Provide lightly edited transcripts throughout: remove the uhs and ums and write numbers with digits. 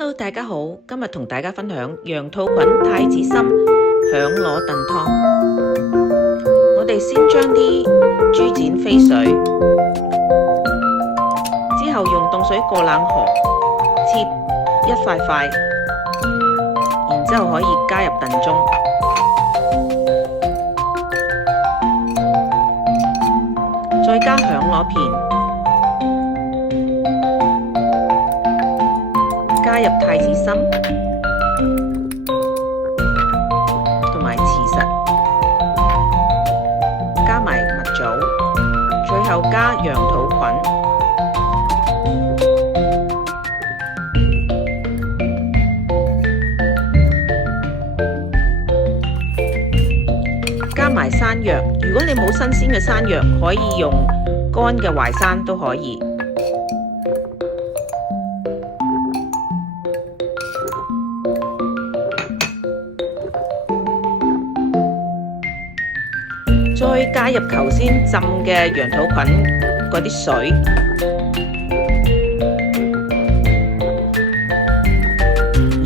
Hello， 大家好，今日同大家分享羊肚菌、太子參、響螺燉湯。我哋先將啲豬展飛水，之後用凍水過冷河切一塊塊，然之後可以加入燉盅，再加響螺片。加入太子參同埋茨實，加埋蜜棗，最後加羊肚菌。加埋山藥，如果你冇新鮮嘅山藥，可以用乾嘅淮山都可以。再加入頭先浸嘅羊肚菌嗰啲水，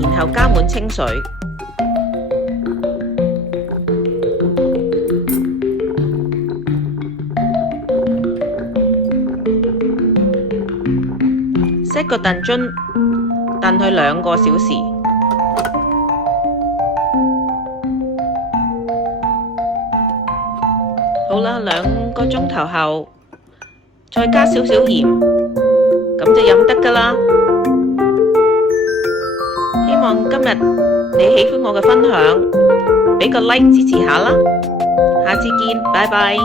然後加滿清水，set個燉盅，燉佢2個小時。好啦，2個鐘頭後，再加少少鹽，咁就飲得㗎啦。希望今日你喜歡我嘅分享，俾個 like 支持下啦。下次見，拜拜。